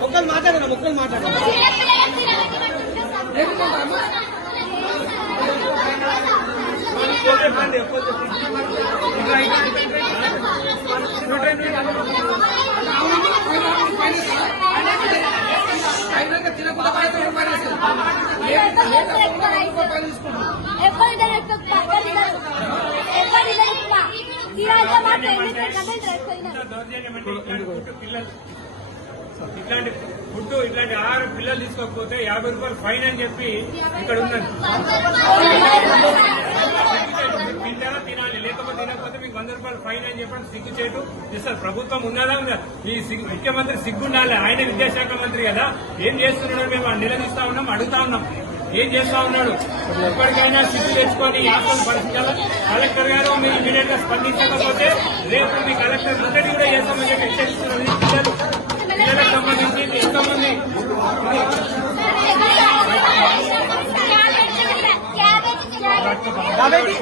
మొక్కలు మాట్లాడారు మొక్కలు మాట్లాడారు ఇట్లాంటి ఫుడ్ ఇట్లాంటి 6 పిల్లలు తీసుకోకపోతే 50 రూపాయలు ఫైన్ అని చెప్పి ఇక్కడ ఉన్నది. తింటారా తినాలి, లేకపోతే తినకపోతే మీకు 100 రూపాయలు ఫైన్ అని చెప్పండి. సిగ్గు చేయటం సార్ ప్రభుత్వం ఉన్నదా ఉందా? ఈ ముఖ్యమంత్రి సిగ్గుండాలి. ఆయన విద్యాశాఖ మంత్రి కదా, ఏం చేస్తున్నాడు? మేము నిలదీస్తా ఉన్నాం, అడుగుతా ఉన్నాం, ఏం చేస్తా ఉన్నాడు? ఇప్పటికైనా సిగ్గు తెచ్చుకొని యాత్రలు పరిస్థితుల్లో కలెక్టర్ గారు మీరు ఇమీడియట్ గా స్పందించకపోతే రేపు మీ కలెక్టర్ ముట్టడి కూడా చేస్తామని చెప్పి హెచ్చరిస్తున్నారు. పిల్లలకు సంబంధించి ఎంతోమంది క్యాబేజీ